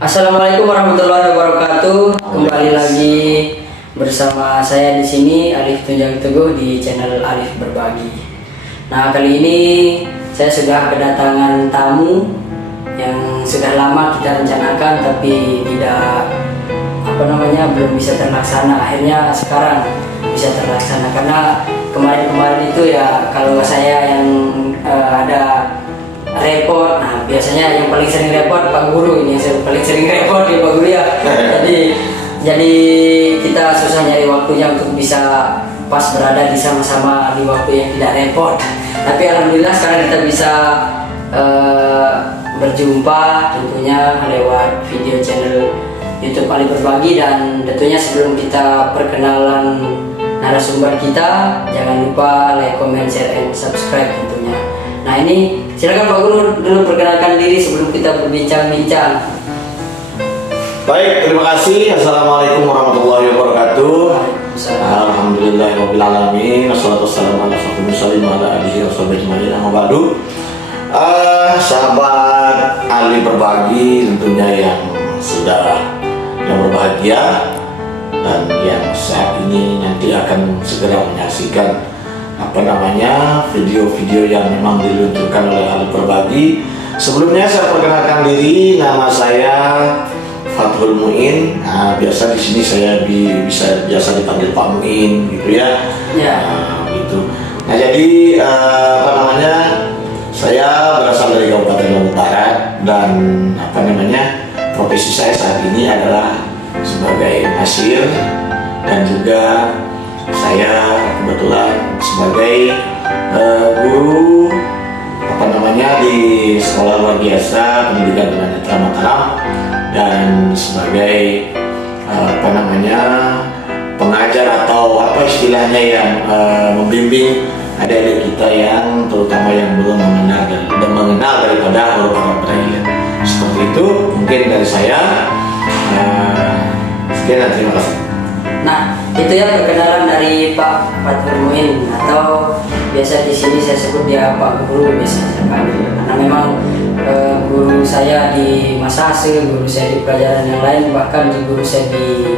Assalamualaikum warahmatullahi wabarakatuh. Kembali lagi bersama saya di sini Alif Tunjang Teguh di channel Alif Berbagi. Nah, kali ini saya sudah kedatangan tamu yang sudah lama kita rencanakan tapi tidak belum bisa terlaksana. Akhirnya sekarang bisa terlaksana karena kemarin itu ya kalau saya yang ada repot. Nah, biasanya yang paling sering repot Pak Guru ini, yang paling sering repot di Pak Guru ya. jadi kita susah nyari waktunya untuk bisa pas berada di sama-sama di waktu yang tidak repot. Tapi alhamdulillah sekarang kita bisa berjumpa tentunya lewat video channel YouTube Alif Berbagi. Dan tentunya sebelum kita perkenalan narasumber kita, jangan lupa like, comment, share, and subscribe tentunya. Nah, ini silakan Pak Guru dulu perkenalkan diri sebelum kita berbincang-bincang. Baik, terima kasih. Assalamualaikum warahmatullahi wabarakatuh. Alhamdulillahirabbil alamin. Wassalatu wassalamu ala asyrofil mursalin wa ala alihi washabihi ajmain. Amma ba'du. Sahabat Alif Berbagi tentunya yang berbahagia dan yang saat ini nanti akan segera menyaksikan video-video yang memang diluncurkan oleh Alif Berbagi. Sebelumnya saya perkenalkan diri, nama saya Fathul Muin. Nah, biasa di sini saya biasa dipanggil Pak Muin gitu ya. Gitu. Nah, jadi saya berasal dari Kabupaten Lombok Barat dan profesi saya saat ini adalah sebagai masir dan juga saya kebetulan sebagai guru di sekolah luar biasa pendidikan tunanetra Mataram dan sebagai pengajar atau istilahnya yang membimbing adik-adik kita yang terutama yang belum mengenal daripada huruf Arab Braille. Seperti itu mungkin dari saya. Sekian, terima kasih. Nah, itu ya perkenalan dari Pak Fathul Muin, atau biasa di sini saya sebut dia Pak Guru biasanya saya panggil. Karena memang guru saya di Masase, guru saya di pelajaran yang lain, bahkan guru saya di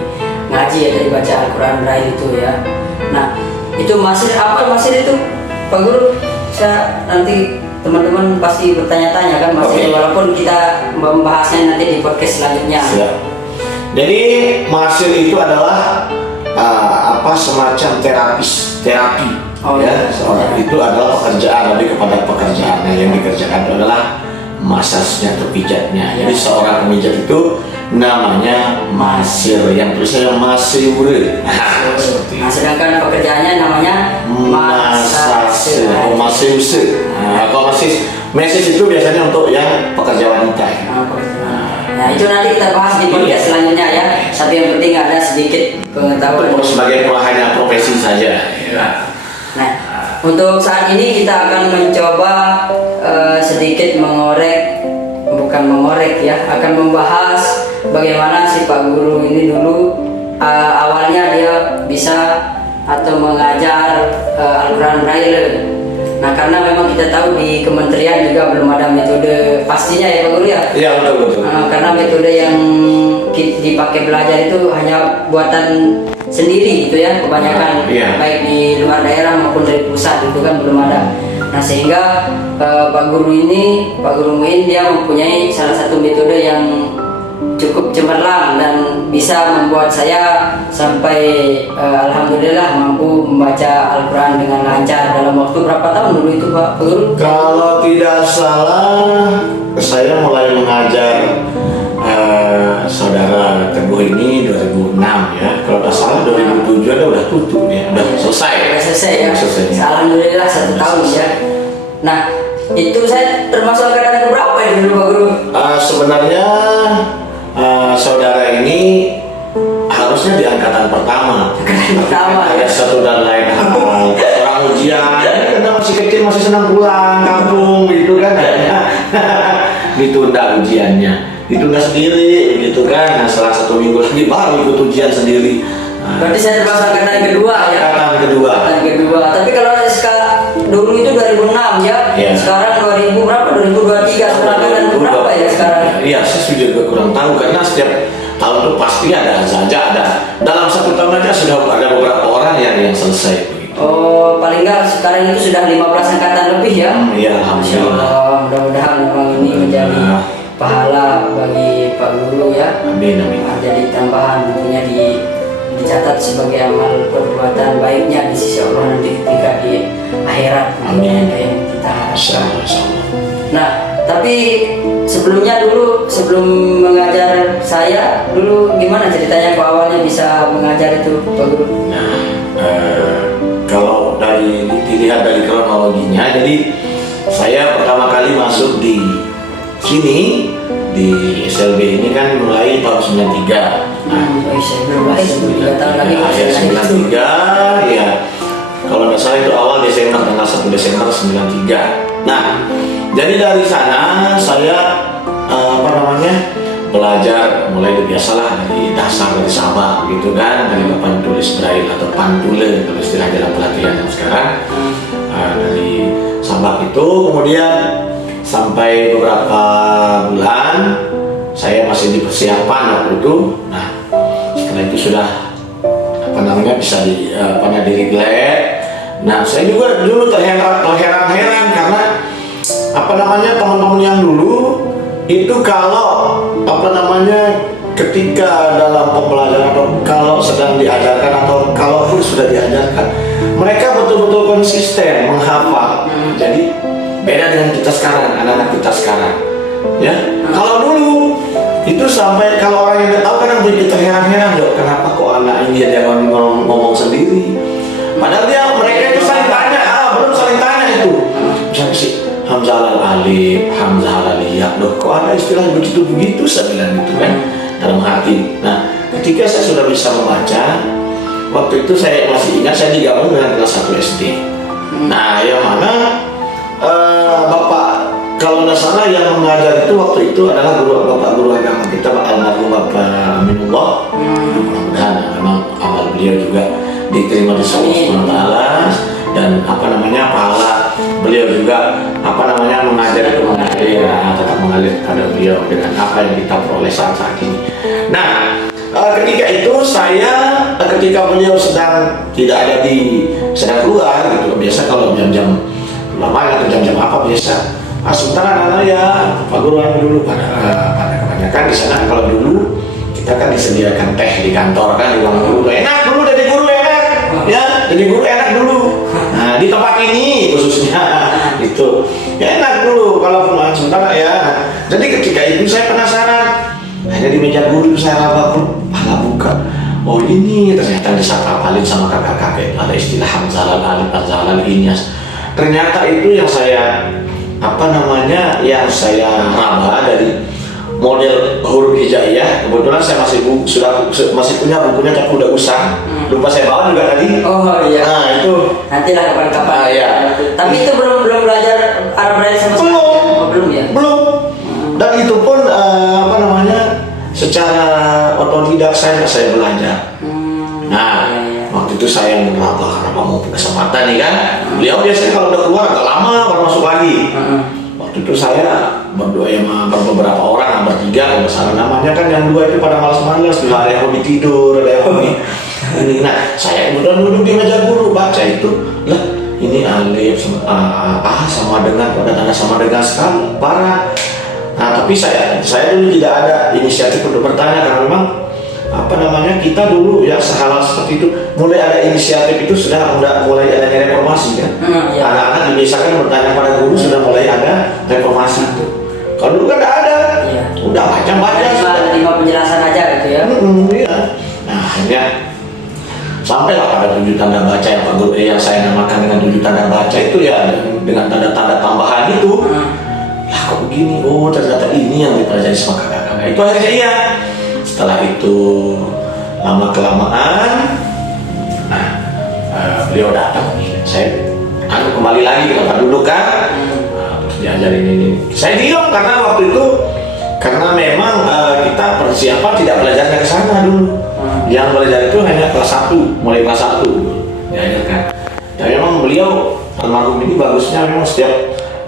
ngaji ya, dari baca Al-Quran Braille itu ya. Nah, itu masir itu Pak Guru? Saya nanti teman-teman pasti bertanya-tanya kan masir, walaupun kita membahasnya nanti di podcast selanjutnya. Siap. Jadi masir itu adalah semacam terapi. Itu adalah pekerjaan, lebih kepada pekerjaan yang dikerjakan itu adalah masasnya atau pijatnya. Jadi seorang pemijat itu namanya masir, yang tulisannya masir. Nah, sedangkan pekerjaannya namanya masase. Kalau masir itu biasanya untuk yang pekerja wanita. Nah, itu nanti kita bahas di podcast selanjutnya ya. Tapi yang penting ada sedikit pengetahuan. Sebagai hanya profesi saja. Nah, untuk saat ini kita akan mencoba sedikit akan membahas bagaimana si Pak Guru ini dulu awalnya dia bisa atau mengajar Al-Quran Braille. Nah, karena memang kita tahu di kementerian juga belum ada metode pastinya ya Pak Guru ya? Iya, betul. Karena metode yang dipakai belajar itu hanya buatan sendiri gitu ya, kebanyakan baik di luar daerah maupun dari pusat itu kan belum ada. Nah, sehingga Pak Guru Muin dia mempunyai salah satu metode yang cukup cemerlang dan bisa membuat saya sampai alhamdulillah mampu membaca Al-Quran dengan lancar dalam waktu berapa tahun dulu itu Pak Guru? Kalau tidak salah saya mulai mengajar saudara Teguh ini 2006 ya. Kalau tidak salah 2007 udah tutup ya, udah selesai ya. Alhamdulillah 1 tahun ya. Nah, itu saya termasuk angkatan berapa ya dulu Pak Guru? Sebenarnya saudara ini harusnya di angkatan pertama. Ya, satu dan lain hal. Orang ujian, karena masih kecil masih senang pulang kampung gitu kan. Ditunda ujiannya, ditunda sendiri gitu kan. Nah, setelah 1 minggu lagi baru ikut ujian sendiri. Berarti saya termasuk angkatan kedua ya? Angkatan kedua. Tapi kalau dulu itu 2006 ya? Sekarang 2000 berapa? 2023 angkatan berapa ya? sekarang. Iya, saya juga kurang tahu karena setiap tahun itu pasti ada saja ada. Dalam 1 tahun aja sudah ada beberapa orang yang selesai begitu. Oh, paling enggak sekarang itu sudah 15 angkatan lebih ya? Iya, Masya alhamdulillah. Allah, mudah-mudahan memang ini menjadi pahala bagi Pak Guru ya. Amin, amin. Jadi tambahan tentunya dicatat sebagai amal perbuatan baiknya di sisi Allah nanti ketika di akhirat. Amin. Yang kita harapkan. Insyaallah. Nah, tapi sebelumnya dulu sebelum mengajar saya dulu gimana ceritanya kok awalnya bisa mengajar itu Pak Guru? Nah, kalau dilihat dari kronologinya, jadi saya pertama kali masuk di sini di SLB ini kan mulai tahun 93. Nah, Saya belum lahir 3 tahun lagi akhir 93 ya. Kalau nggak salah itu awal Desember, tanggal 1 Desember 93. Nah, jadi dari sana saya belajar mulai biasalah dari dasar, dari sabak gitu kan, dari papan tulis braille atau pantule kalau istilah dalam pelatihan yang sekarang. Dari sabak itu kemudian sampai beberapa bulan saya masih di persiapan waktu itu. Nah, setelah itu sudah bisa di reglet. Nah, saya juga dulu terheran-heran karena teman-teman yang dulu itu kalau ketika dalam pembelajaran atau kalau sedang diajarkan atau kalaupun sudah diajarkan, mereka betul-betul konsisten menghafal. Jadi beda dengan kita sekarang, anak-anak kita sekarang ya. Kalau dulu itu sampai kalau orang yang nggak tahu kadang begitu terheran-heran, loh kenapa kok anak ini dia ngomong sendiri, padahal mereka itu saling tanya, belum saling tanya itu misalnya sih Hamzah al alif, Hamzah al aliyah, loh kok ada istilah begitu saya bilang gitu kan dalam hati. Nah, ketika saya sudah bisa membaca, waktu itu saya masih ingat saya digabung dengan kelas 1 SD. Nah, yang mana Bapak kalau nggak salah yang mengajar itu waktu itu adalah Bapak guru agama kita, Pak almarhum Bapak Aminullah. Mudah-mudahan memang amal beliau juga diterima di Allah Subhanahu wa taala, dan pahala beliau juga mengajar itu mengalir, tetap mengalir pada beliau dengan apa yang kita peroleh saat ini. Nah, ketika itu ketika beliau sedang tidak ada sedang keluar gitu, biasa kalau jam-jam lama atau jam-jam apa biasa sebentar anak-anak ya Pak Guru dulu pada kebanyakan di sana. Kalau dulu kita kan disediakan teh di kantor kan, di ruang guru enak dulu, jadi guru enak ya, jadi guru enak dulu. Nah, di tempat ini khususnya itu ya enak dulu kalau sebentar ya. Jadi ketika itu saya penasaran, hanya di meja guru saya buka, oh ini ternyata disapalin sama kakak-kakak ada istilah Hamzah al alif, Hamzah al aliyah. Ternyata itu yang saya yang saya raba dari model huruf hijaiyah. Kebetulan saya masih punya bukunya tapi udah usang, lupa saya bawa juga tadi. Oh iya. Nah itu nantilah kapan-kapan. Iya. Tapi itu belum belajar Arab Braille sama sekali. Belum ya. Belum. Dan itu pun secara otodidak saya belajar. Nah, waktu itu saya meraba mau kesempatan nih kan. Beliau biasanya kalau udah keluar agak lama baru masuk lagi. Waktu itu saya berdua sama beberapa orang, bertiga kalau salah namanya kan, yang 2 itu pada malas-malas, ada yang hobi tidur, ada yang hobi ini. Nah, saya kemudian duduk di meja guru baca itu, lah ini alif sama dengan pada tanda sama dengan sekali parah. Nah, tapi saya dulu tidak ada inisiatif untuk bertanya karena memang kita dulu ya hal seperti itu mulai ada inisiatif itu sudah mulai adanya reformasi kan. Anak-anak dibiasakan bertanya pada guru sudah mulai ada reformasi itu. Kalau dulu kan tidak ada, udah baca lima penjelasan aja gitu ya. Iya. Nah, akhirnya sampailah pada 7 tanda baca yang Pak Guru yang saya namakan dengan 7 tanda baca itu ya, dengan tanda-tanda tambahan itu. Lah kok begini? Oh ternyata ini yang dipelajari sama kakak-kakak. Itu akhirnya iya. Setelah itu lama kelamaan, beliau datang, saya kembali lagi ke tempat duduk kan, terus diajarin ini. Saya diam karena waktu itu memang kita persiapan tidak belajarnya ke sana dulu. Yang belajar itu hanya kelas 1, mulai kelas 1 diajarkan. Dan memang beliau almarhum ini bagusnya memang setiap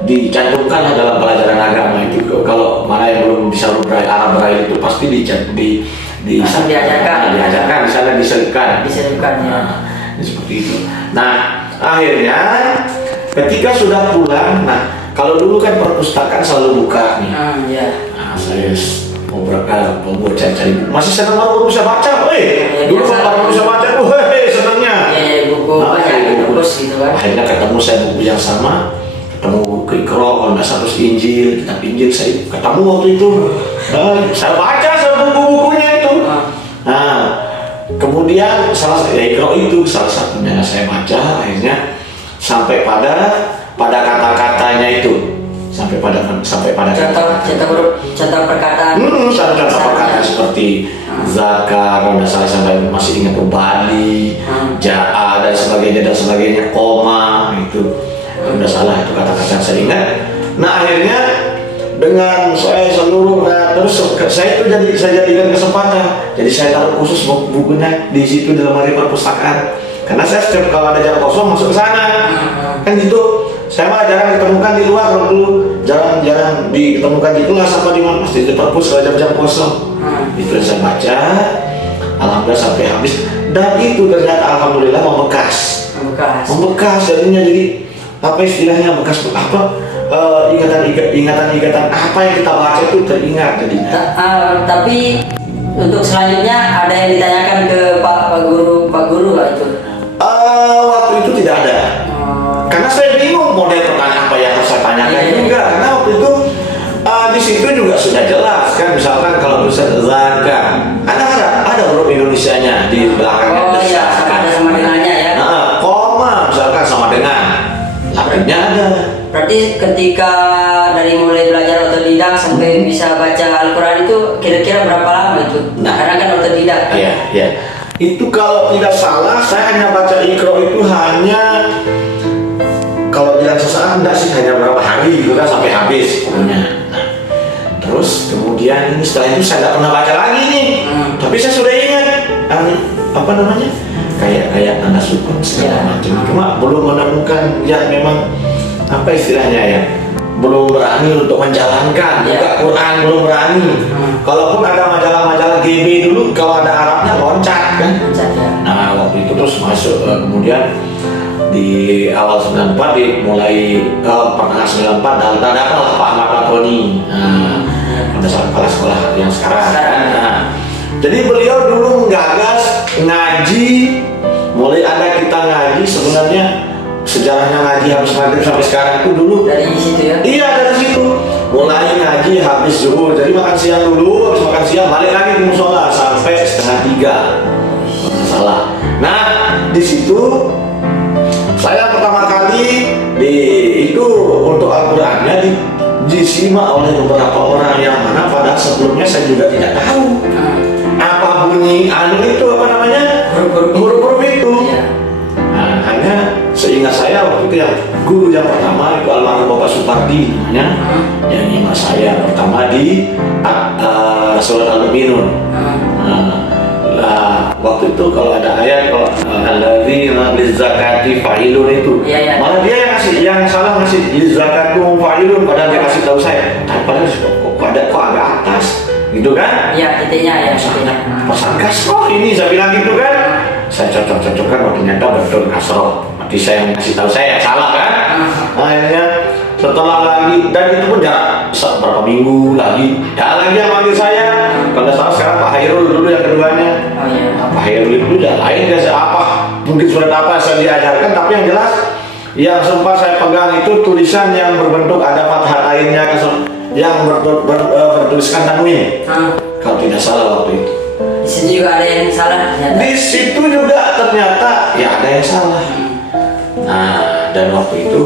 dicantumkan dalam pelajaran agama itu. Kalau mana yang belum bisa Arab Braille itu pasti diajarkan di sana, diselipkan ya. Seperti itu. Nah, akhirnya ketika sudah pulang, nah kalau dulu kan perpustakaan selalu buka nih. Ya. Nah, saya mau cari buku. Masih senang baru bisa baca, dulu baru bisa baca, senangnya. Ya, buku banyak terus gitu kan. Akhirnya ketemu saya buku yang sama, ketemu buku Iqra, kalau nggak salah Injil, kitab Injil saya ketemu waktu itu. Saya baca buku-bukunya itu. Nah, kemudian Iqra itu salah satunya saya baca, akhirnya sampai pada kata-katanya itu. Sampai pada contoh perkataan. Contoh perkataan seperti zakar, kalau nggak salah sampai masih ingat ubali, ja'a dan sebagainya, koma itu. Kalau nggak salah itu kata-kata saya ingat. Nah, akhirnya dengan saya seluruh, terus saya itu saya jadikan kesempatan. Jadi saya taruh khusus bukunya di situ dalam hari perpustakaan. Karena saya setiap kalau ada jam kosong masuk ke sana. Kan gitu. Saya malah jarang ditemukan di luar dulu, jarang ditemukan gitulah sama di mana, pasti di perpus kalau jam-jam kosong. Itu yang saya baca, alhamdulillah sampai habis, dan itu ternyata alhamdulillah membekas jadinya. Jadi apa istilahnya, bekas apa, ingatan apa yang kita baca itu teringat jadinya. Tapi untuk selanjutnya ada yang ditanyakan ke Pak Guru lah itu. Waktu itu tidak ada. Karena saya bingung model pertanyaan apa yang harus saya tanyakan juga. Karena waktu itu di situ juga sudah jelas kan, misalkan kalau bisa zakat, ada huruf Indonesianya di belakangnya. Ada sama dengannya ya. Koma misalkan sama dengan, lainnya ada. Berarti ketika dari mulai belajar otodidak sampai bisa baca Al-Quran itu kira-kira berapa lama itu? Karena kan otodidak. Iya. Itu kalau tidak salah saya hanya baca Iqra itu hanya, kalau bilang sesaat enggak sih, hanya berapa hari gitu kan sampai habis pokoknya. Nah, terus kemudian setelah itu saya tidak pernah baca lagi nih. Tapi saya sudah ingat apa namanya, kayak tanda sukun segala macam. Cuma belum menemukan yang memang apa istilahnya ya, belum berani untuk menjalankan. Buka Quran belum berani. Kalaupun ada majalah-majalah GB dulu, kalau ada Arabnya loncat kan. Nah, waktu itu terus masuk kemudian di awal 94 mulai pertengahan 94 dan ada Pak Ahmad Latoni. Pada saat kepala sekolah yang sekarang. Nah, jadi beliau dulu menggagas ngaji, mulai ada kita ngaji sebenarnya. Sejarahnya ngaji habis maghrib sampai sekarang itu dulu dari situ ya? Iya, dari situ mulai ngaji habis zuhur, jadi makan siang dulu, habis makan siang balik lagi ke musola sampai 2:30 kalau salah. Nah, di situ saya pertama kali itu untuk Al-Qurannya disimak oleh beberapa orang yang mana pada sebelumnya saya juga tidak tahu apa bunyi itu apa namanya, huruf-huruf itu. Nah, hanya seingat saya waktu itu yang guru yang pertama itu almarhum Bapak Supardi namanya, yang nyimak saya pertama di surat Al-Mu'minun. Waktu itu kalau ada ayat kalau alladzina lizakati fa'ilun itu, malah dia yang ngasih, yang salah ngasih lizakatu fa'ilun, padahal dia kasih tahu saya. Padahal kok agak atas, gitu kan? Iya, titiknya ya. Pesan kasroh ini saya bilang gitu kan. Saya cocok-cocokkan, ternyata betul kasroh. Berarti saya yang ngasih tahu saya salah kan? Akhirnya setelah lagi, dan itu pun jarak berapa minggu lagi, lagi yang manggil saya. Kalau salah sekarang Pak Hairul dulu yang keduanya. Pak Hairul itu udah lain biasa apa, mungkin surat apa saya diajarkan, tapi yang jelas yang sempat saya pegang itu tulisan yang berbentuk ada fathah lainnya, yang bertuliskan tanwin. Kalau tidak salah waktu itu. Di situ juga ada yang salah ternyata. Di situ juga ternyata ya ada yang salah. Nah, dan waktu itu,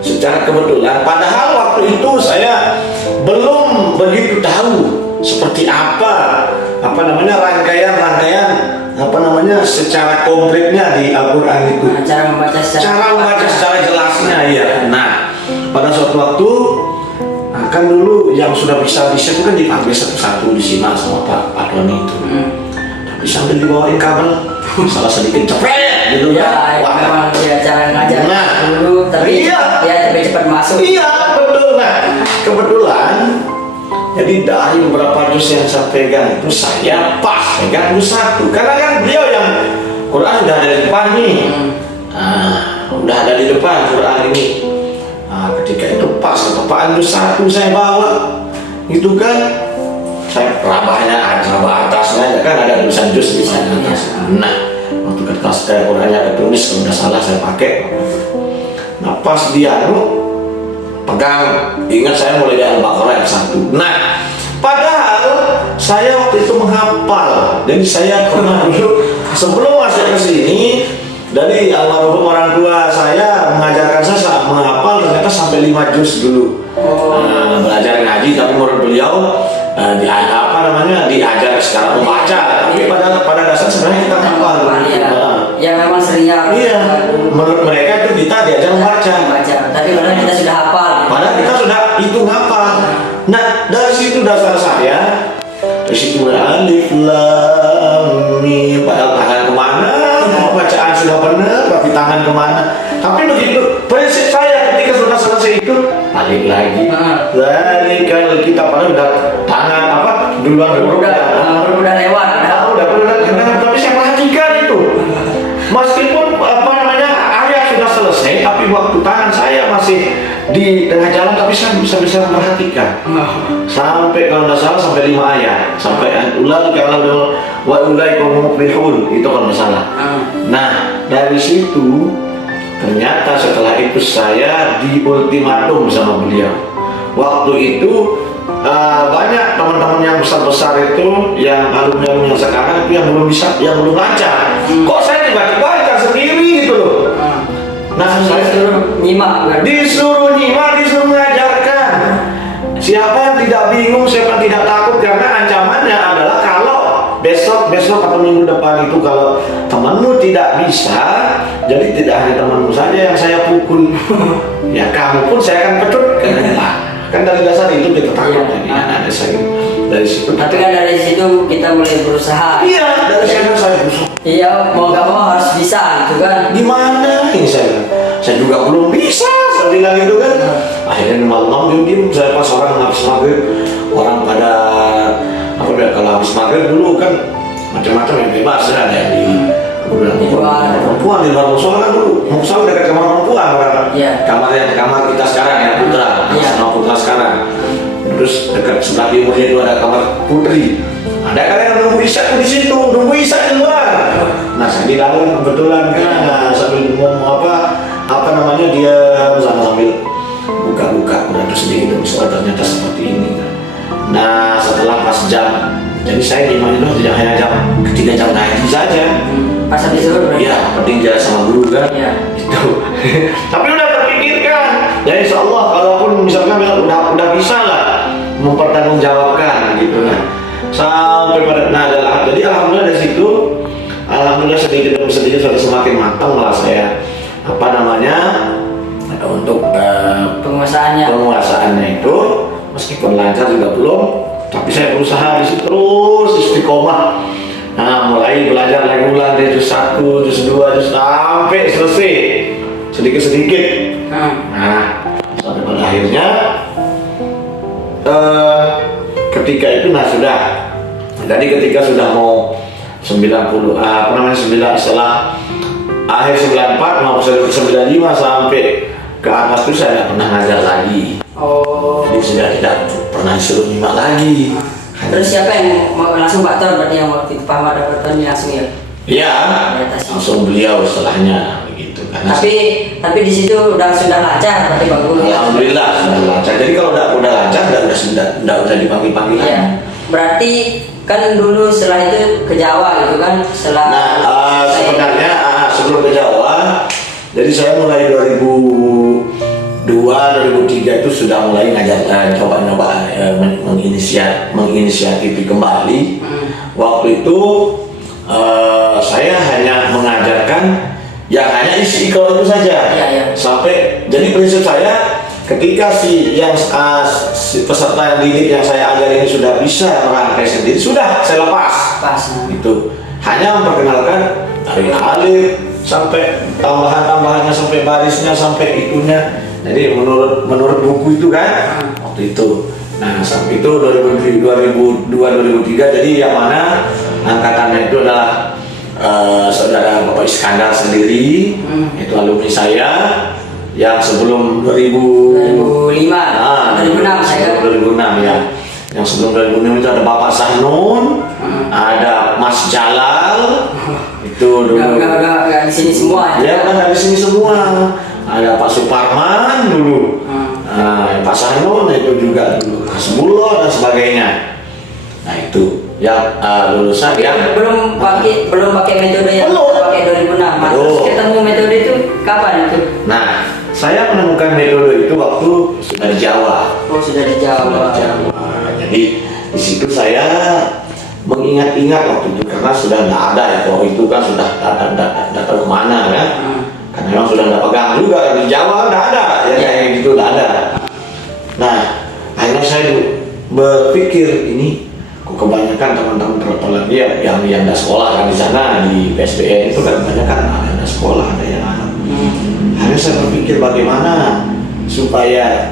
secara kebetulan, padahal waktu itu saya belum begitu tahu seperti apa namanya rangkaian secara konkretnya di Al-Quran itu. Cara membaca secara jelasnya ya. Nah, pada suatu waktu kan dulu yang sudah bisa itu kan dipanggil satu-satu disimak sama Pak Doni itu. Tapi sambil dibawain kabel, salah sedikit cepet gitu Ya, kan. Wah, memang ya cara ngajar Nah, dulu, tapi iya. ya cepat-cepat masuk. Iya betul. Nah kebetulan jadi dari beberapa juz yang saya pegang itu saya pas pegang juz 1 karena kan beliau yang Quran sudah ada di depan nih. Udah ada di depan Quran ini. Ketika itu pas ketepaan juz 1 saya bawa itu kan, saya rabahnya rabah atasnya kan ada tulisan juz di sana atas. Nah waktu kertas Qurannya ketulis kalau nggak salah saya pakai. Nah pas dia pegang, ingat saya mulai dari Al-Baqarah ayat 1. Nah padahal saya waktu itu menghafal, jadi saya pernah dulu sebelum masuk ke sini dari almarhum orang tua saya mengajarkan saya saat menghafal ternyata sampai 5 juz dulu. Belajar ngaji tapi menurut beliau diajar secara membaca, tapi pada dasar sebenarnya kita hafal. Ya memang seringnya. Iya, menurut mereka itu kita diajar membaca. Tapi padahal kita sudah hafal. Padahal kita sudah hitung hafal. Nah dari situ dasar saya, dari situ alif lam mim, padahal tangan kemana, bacaan sudah benar, tapi tangan kemana. Tapi begitu prinsip saya ketika sudah selesai itu balik lagi. Dari kalau kita padahal udah tangan duluan udah lewat. Tapi saya perhatikan itu. Meskipun ayat sudah selesai, tapi waktu tangan saya masih di tengah jalan, tapi saya bisa memperhatikan. Sampai kalau nggak salah sampai 5 ayat, sampai ulal kalau wa ulaikum muflihun itu kalau nggak salah. Nah dari situ ternyata setelah itu saya di ultimatum sama beliau. Waktu itu banyak teman-teman yang besar-besar itu yang alumni yang sekarang itu yang belum lancar. Kok saya tiba-tiba lancar sendiri gitu loh. Nah saya disuruh nyimak, disuruh mengajarkan. Siapa yang tidak bingung, siapa yang tidak takut, karena ancamannya adalah kalau besok atau minggu depan itu kalau temanmu tidak bisa, jadi tidak hanya temanmu saja yang saya pukul, ya kamu pun saya akan pecut. Kan dari dasar itu kita takut. Dari situ. Tapi kan dari situ kita mulai berusaha. Iya, dari situ saya berusaha. Iya, mau nggak mau harus bisa, gitu kan? Gimana ini saya juga belum bisa, saya bilang gitu kan. Akhirnya malam diem saya pas orang habis maghrib, orang pada kalau habis maghrib dulu kan macam-macam yang bebas, ada yang di perempuan di luar musola kan dulu. Musola dekat kamar perempuan orang. Kamar kita sekarang ya putra, sama putra sekarang. Terus dekat sebelah timurnya itu ada kamar putri. Ada kalian yang nunggu isya di situ, nunggu isya di luar. Nah saya di dalam kebetulan kan sambil ngomong dia sambil buka-buka udah sedikit ternyata seperti ini. Nah setelah pas jam, jadi saya gimana itu tidak hanya jam 3 jam ngaji saja. Pas habis itu ya penting jalan sama guru kan. Gitu. Tapi udah terpikirkan. Ya insya Allah kalaupun misalkan udah bisa lah mempertanggungjawabkan gitu kan. Sampai pada jadi alhamdulillah dari situ, alhamdulillah sedikit demi sedikit sudah semakin matang lah saya untuk penguasaannya itu, meskipun lancar juga belum, tapi saya berusaha di situ terus istiqomah. Nah mulai belajar lagi ulang dari juz 1, juz 2, juz sampai selesai sedikit-sedikit. Nah sampai pada akhirnya ketika itu sudah. Jadi ketika sudah mau 90 setelah akhir 94 mau 95 sampai ke atas itu saya nggak pernah ngajar lagi. Jadi sudah tidak pernah disuruh nyimak lagi. Terus siapa yang mau langsung Pak Tor berarti yang waktu itu Pak Ahmad dapat langsung ya? Iya, langsung beliau setelahnya begitu. Tapi di situ sudah lancar, berarti bagus. Alhamdulillah sudah lancar. Jadi kalau udah lancar sudah dipanggil-panggil lagi. Iya. Berarti kan dulu setelah itu ke Jawa gitu kan? Sebenarnya sebelum ke Jawa, jadi saya mulai 2002-2003 itu sudah mulai ngajar, coba-coba menginisiatif kembali. Waktu itu saya hanya mengajarkan yang hanya isi kalau itu saja. Sampai jadi prinsip saya ketika si peserta yang didik yang saya ajar ini sudah bisa merangkai sendiri, sudah saya lepas. Gitu. hanya memperkenalkan dari alif sampai tambahan-tambahannya, sampai barisnya, sampai itunya. Jadi menurut buku itu kan waktu itu. Nah sampai itu 2002-2003, jadi yang mana angkatannya itu adalah saudara Bapak Iskandar sendiri, itu alumni saya yang sebelum 2005, 2006 saya. 2006 ya. Yang sebelum 2006 itu ada Bapak Sahnun, ada Mas Jalal, itu dulu. Gak di sini semua Ya kan dari sini semua. Ada Pak Suparman dulu. Pak Sahnun itu juga dulu. Hasbullah dan sebagainya. Nah itu yang lulusan yang belum pakai metode yang pakai 2006. Terus ketemu metode itu kapan itu? Nah, saya menemukan metode itu waktu sudah di Jawa. Oh, sudah di Jawa. Jadi di situ saya mengingat-ingat waktu itu karena sudah tidak ada ya. Kalau itu kan sudah tidak tahu kemana kan. Karena memang sudah tidak pegang juga di Jawa tidak ada ya, kayak gitu tidak ada. Nah, akhirnya saya berpikir ini kok kebanyakan teman-teman apalagi yang tidak sekolah kan di sana di PSBN itu kan kebanyakan ada sekolah, ada yang anak. Akhirnya saya berpikir bagaimana supaya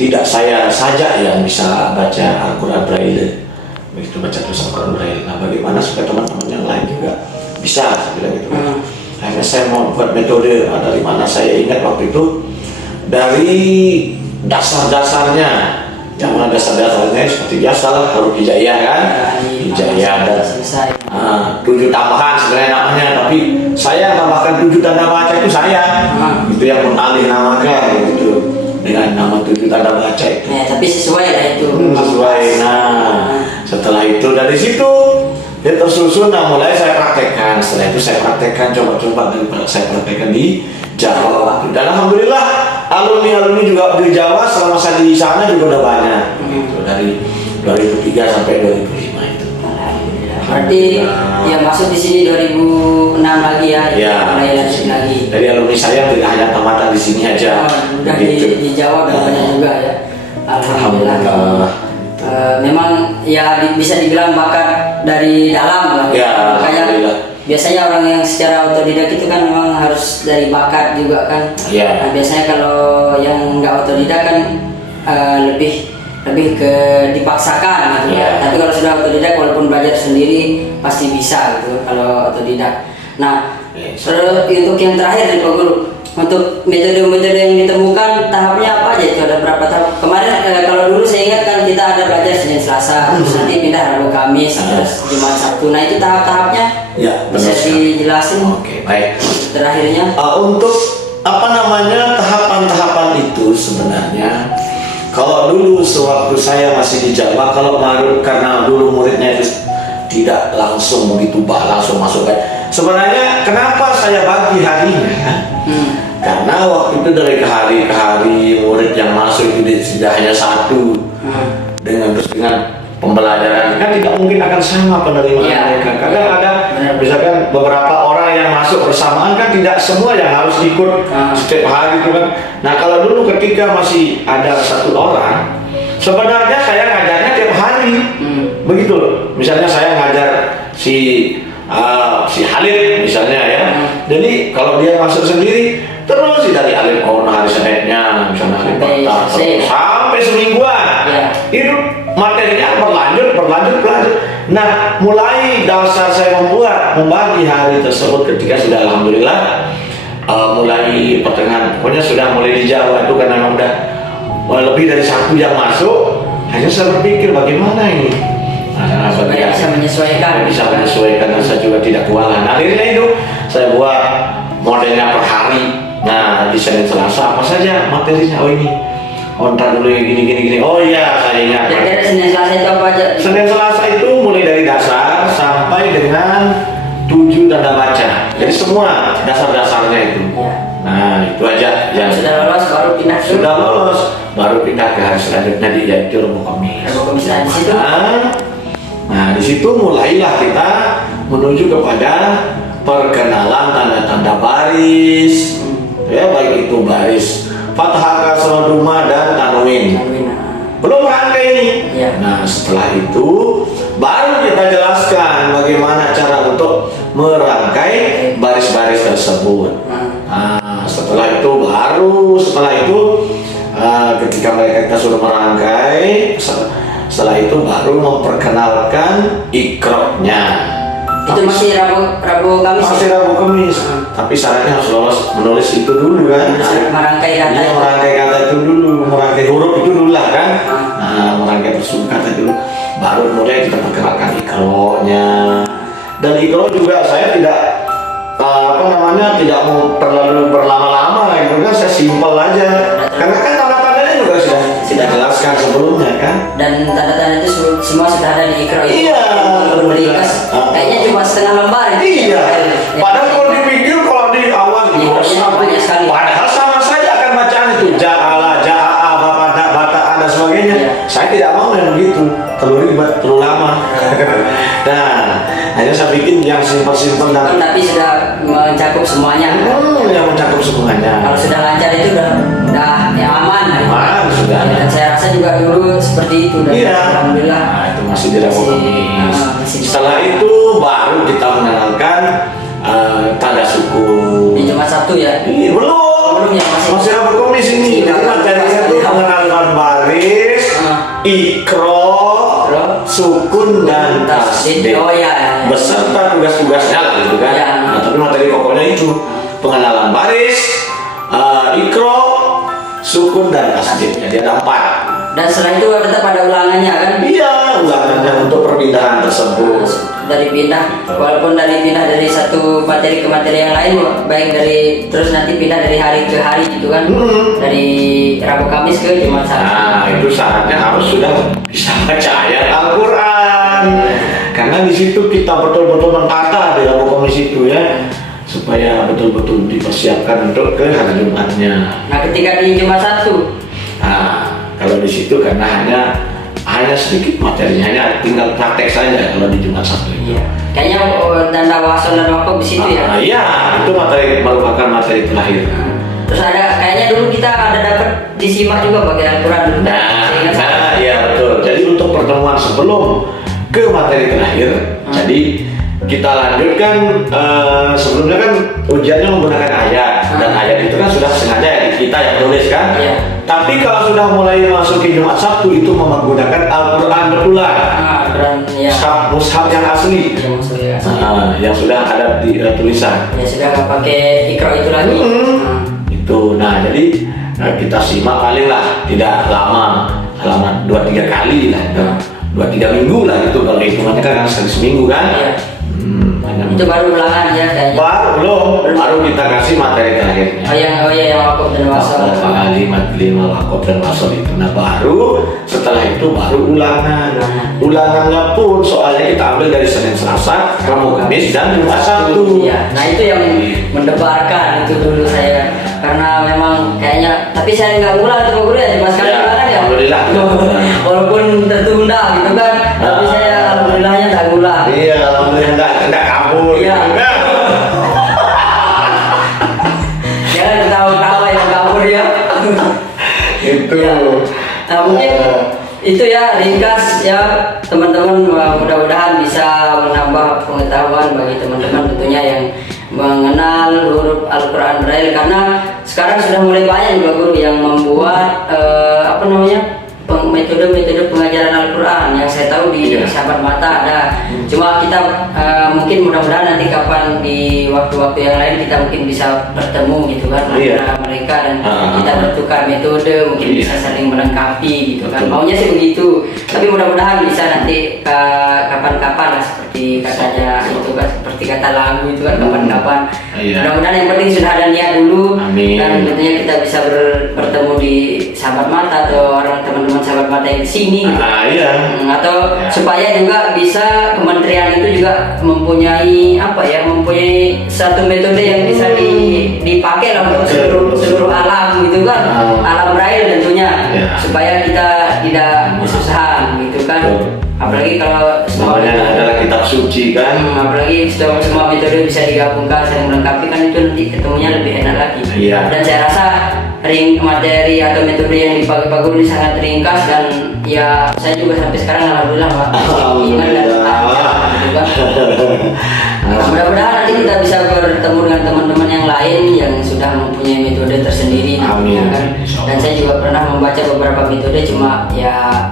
tidak saya saja yang bisa baca Al-Quran Braille, begitu baca tulisan Al-Quran Braille. Nah, bagaimana supaya teman-teman yang lain juga bisa, saya bilang gitu. Akhirnya saya mau buat metode. Dari mana saya ingat waktu itu dari dasar-dasarnya, yang mana dasar-dasarnya seperti biasa lah, huruf hijaiyah kan, hijaiyah dan 7 tambahan sebenarnya namanya, tapi saya tambahkan 7 tanda baca itu saya, itu yang mengalih namakan gitu dengan nama 7 tanda baca itu. Ya, tapi sesuai lah itu. Sesuai. Nah, setelah itu dari situ dia tersusun. Nah, mulai saya praktekkan. Setelah itu saya praktekkan, coba-coba dan saya praktekkan di Jawa. Dan alhamdulillah alumni juga di Jawa selama saya di sana juga udah banyak. Gitu, dari 2003 sampai 2005 itu. Berarti yang masuk di sini 2006 lagi ya? Ya, mulai lagi. Dari alumni saya tidak hanya tamatan di sini aja. Udah di Jawa udah banyak juga ya. Alhamdulillah. Memang ya bisa dibilang bakat dari dalam lah. Ya, makanya biasanya orang yang secara otodidak itu kan memang harus dari bakat juga kan. Ya. Nah, biasanya kalau yang nggak otodidak kan lebih ke dipaksakan gitu. Ya. Tapi kalau sudah otodidak walaupun belajar sendiri pasti bisa gitu kalau otodidak. Nah, terus untuk yang terakhir nih Pak Guru, untuk metode-metode yang ditemukan tahapnya apa aja itu, ada berapa tahap? Kemarin kalau dulu saya ingat kan kita ada belajar Senin Selasa, terus nanti pindah Rabu Kamis, terus Jumat Sabtu. Nah itu tahap-tahapnya bisa dijelasin? Oke, baik. Terakhirnya untuk tahapan-tahapan itu sebenarnya kalau dulu sewaktu saya masih di Jawa, kalau karena dulu muridnya itu tidak langsung begitu langsung masuk kan. Sebenarnya kenapa saya bagi harinya? Karena waktu itu dari ke hari murid yang masuk itu tidak hanya satu, dengan pembelajaran kan tidak mungkin akan sama penerimaan mereka. Kadang ada misalkan beberapa orang yang masuk bersamaan kan tidak semua yang harus ikut setiap hari itu kan. Nah kalau dulu ketika masih ada satu orang, sebenarnya saya ngajarnya tiap hari, begitu loh. Misalnya saya ngajar si Halid misalnya ya. Jadi kalau dia masuk sendiri terus dari alif hari Seninnya misalnya alif sampai semingguan. Itu materinya berlanjut. Nah, mulai dasar saya membagi hari tersebut ketika sudah alhamdulillah mulai pertengahan, pokoknya sudah mulai di Jawa itu karena memang udah lebih dari satu yang masuk. Hanya saya berpikir bagaimana ini. supaya bisa menyesuaikan. Dan saya juga tidak kewalahan. Akhirnya itu saya buat modelnya per hari. Nah di Senin Selasa apa saja materinya? Oh ini, ntar dulu gini. Oh iya saya ingat. Jadi Senin Selasa itu apa aja? Senin Selasa itu mulai dari dasar sampai dengan 7 tanda baca. Jadi semua dasar-dasarnya itu. Nah itu aja yang sudah lolos baru pindah. Sudah lolos baru pindah ke hari selanjutnya yaitu Rabu Kamis. Nah, di situ. Nah di situ mulailah kita menuju kepada perkenalan tanda-tanda baris, ya baik itu baris fathah, kasrah, dhamma dan tanwin. belum merangkai ini. Iya. Nah setelah itu baru kita jelaskan bagaimana cara untuk merangkai baris-baris tersebut. Nah setelah itu ketika kita sudah merangkai, setelah itu baru memperkenalkan ikroknya. Itu masih Rabu Kamis. Masih Rabu Kamis. Tapi syaratnya harus lolos menulis itu dulu kan. Merangkai kata. Iya, merangkai kata itu dulu, merangkai huruf itu dulu lah kan. Nah, merangkai tersebut kata dulu, baru mulai kita perkenalkan ikroknya. Dan ikro juga saya tidak tidak mau terlalu berlama-lama gitu kan, saya simpel aja. Karena kan tanda-tandanya juga sudah jelaskan sebelumnya kan. Dan tanda-tanda itu semua sudah ada di ikro itu. Iya. Kayaknya cuma setengah lembar. Iya. Padahal kalau dipikir kalau di awal banyak sekali. Padahal sama saja akan bacaan itu ja'ala, ja'a, bataan dan sebagainya. Saya tidak mau yang begitu, terlalu ribet, terlalu lama. Nah, hanya saya bikin yang simpel-simpel dan tapi sudah mencakup semuanya. Yang mencakup semuanya. Kalau sudah lancar itu udah ya aman. Aman sudah. Dan saya rasa juga dulu seperti itu. Dan Iya. Alhamdulillah. Nah, itu masih dilakukan. Setelah itu baru kita mengenalkan tanda suku. Di Jumat Sabtu ya? Belum ya, masih Rabu Kamis ini. Jadi materinya itu mengenalkan baris, ikro, sukun dan tasdid. Oh ya. Beserta tugas-tugasnya lah gitu kan. Ya. Nah, tapi materi pokoknya itu pengenalan baris, ikro, sukun dan tasdid. Jadi ada 4. Dan setelah itu tetap ada ulangannya kan? Iya, ulangannya untuk perpindahan tersebut. Dari pindah, walaupun pindah dari satu materi ke materi yang lain, baik terus nanti pindah dari hari ke hari gitu kan? Dari Rabu Kamis ke Jumat Sabtu. Nah, itu syaratnya harus sudah bisa baca ayat Al-Quran. Karena di situ kita betul-betul mentata di Rabu Kamis itu ya, supaya betul-betul dipersiapkan untuk ke hari Jumatnya. Nah, ketika di Jumat Sabtu, kalau di situ karena hanya sedikit materinya, hanya tinggal praktek saja kalau di Jumat Sabtu itu. iya. Kayaknya tanda wason dan wakaf di situ ya. Iya, itu merupakan materi terakhir. Terus kayaknya dulu kita ada dapat disimak juga pakai Al-Quran dulu. Iya betul. Jadi untuk pertemuan sebelum ke materi terakhir, jadi kita lanjutkan sebelumnya kan ujiannya menggunakan ayat dan ayat itu kan sudah sengaja kita yang tulis kan. Iya. Tapi kalau sudah mulai masuk ke Jumat Sabtu itu menggunakan Al-Quran betulan. Al-Quran ya. Mushaf yang asli. Iya, maksudnya. Yang sudah ada di tulisan. Ya sudah nggak pakai ikro itu lagi. Itu. Nah jadi kita simak paling lah tidak lama, halaman 2-3 kali lah, 2-3 minggu lah itu kalau hitungannya kan sekali seminggu kan. Iya. Itu baru ulangan ya kayaknya. Baru kita kasih materi terakhirnya. Oh iya yang wakaf dan wasol. Lima wakaf dan wasol itu. Nah baru setelah itu baru ulangan. Ulangannya pun soalnya kita ambil dari Senin, Selasa, Rabu, Kamis dan Jumat Sabtu. Iya. Nah itu yang mendebarkan itu dulu saya, karena memang kayaknya, tapi saya nggak ngulang itu Pak Guru ya, cuma sekali ulangan ya. Alhamdulillah. Walaupun tertunda gitu kan, tapi saya alhamdulillahnya nggak ngulang. Iya, alhamdulillah nggak kabur. Iya. Jangan ketawa-tawa yang kabur ya. Itu. Ya. Nah mungkin itu ya ringkas ya teman-teman, mudah-mudahan bisa menambah pengetahuan bagi teman-teman tentunya yang mengenal huruf Al-Quran Braille, karena sekarang sudah mulai banyak juga guru yang membuat metode-metode pengajaran Al-Quran yang saya tahu di Sahabat Mata ada. Cuma kita mungkin mudah-mudahan nanti kapan di waktu-waktu yang lain kita mungkin bisa bertemu gitu kan antara mereka dan kita bertukar metode, mungkin bisa saling melengkapi gitu kan. Maunya sih begitu. Tapi mudah-mudahan bisa nanti kapan-kapan lah, seperti katanya itu kan, seperti kata lagu itu kan kapan-kapan. Mudah-mudahan yang penting sudah ada niat dulu. Amin. Dan tentunya kita bisa bertemu di Sahabat Mata atau orang teman-teman Sahabat Mata yang di sini. Atau supaya juga bisa kementerian itu juga mempunyai mempunyai satu metode yang bisa dipakai lah untuk seluruh alam gitu kan, alam Braille tentunya, supaya kita tidak kesusahan gitu kan. Apalagi kalau semuanya adalah kitab suci kan. Apalagi semua metode bisa digabungkan, saling melengkapi kan, itu nanti ketemunya lebih enak lagi. Dan saya rasa materi atau metode yang dipakai Pak Guru ini sangat ringkas, dan ya saya juga sampai sekarang alhamdulillah Pak ingat dan lancar gitu kan. Mudah-mudahan nanti kita bisa bertemu dengan teman-teman yang lain yang sudah mempunyai metode tersendiri. Amin. Ya kan? Dan saya juga pernah membaca beberapa metode, cuma ya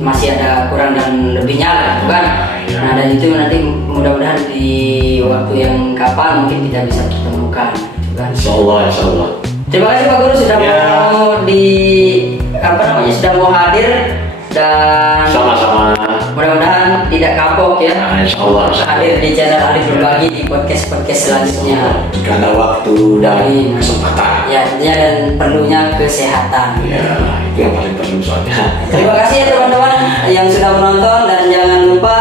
masih ada kurang dan lebihnya lah, gitu kan. Nah, dan itu nanti mudah-mudahan di waktu yang kapan mungkin kita bisa pertemukan, gitu kan. Insyaallah. Terima kasih Pak Guru sudah mau sudah mau hadir, dan Sama-sama. mudah-mudahan tidak kapok ya. Nah, insyaallah. Hadir di channel Alif Berbagi di podcast selanjutnya. Jika ada waktu dan Amin. kesempatan. Ya, intinya dan perlunya kesehatan. Ya, itu yang paling perlu soalnya. Terima kasih ya teman-teman yang sudah menonton, dan jangan lupa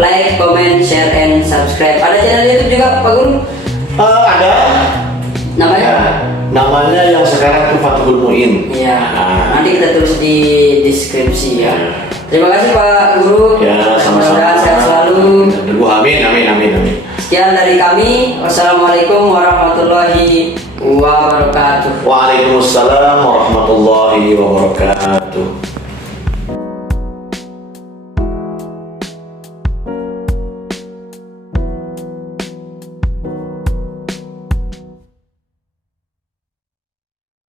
like, comment, share, and subscribe. Ada channel YouTube juga Pak Guru? Ada. Namanya? Ya, namanya yang sekarang tuh Fathul Muin. Iya. Nah, Nanti kita tulis di deskripsi ya. Terima kasih Pak Guru. ya, sama-sama. Mudah-mudahan sehat selalu. Amin. Sekian dari kami. Wassalamualaikum warahmatullahi wabarakatuh. Waalaikumsalam warahmatullahi wabarakatuh.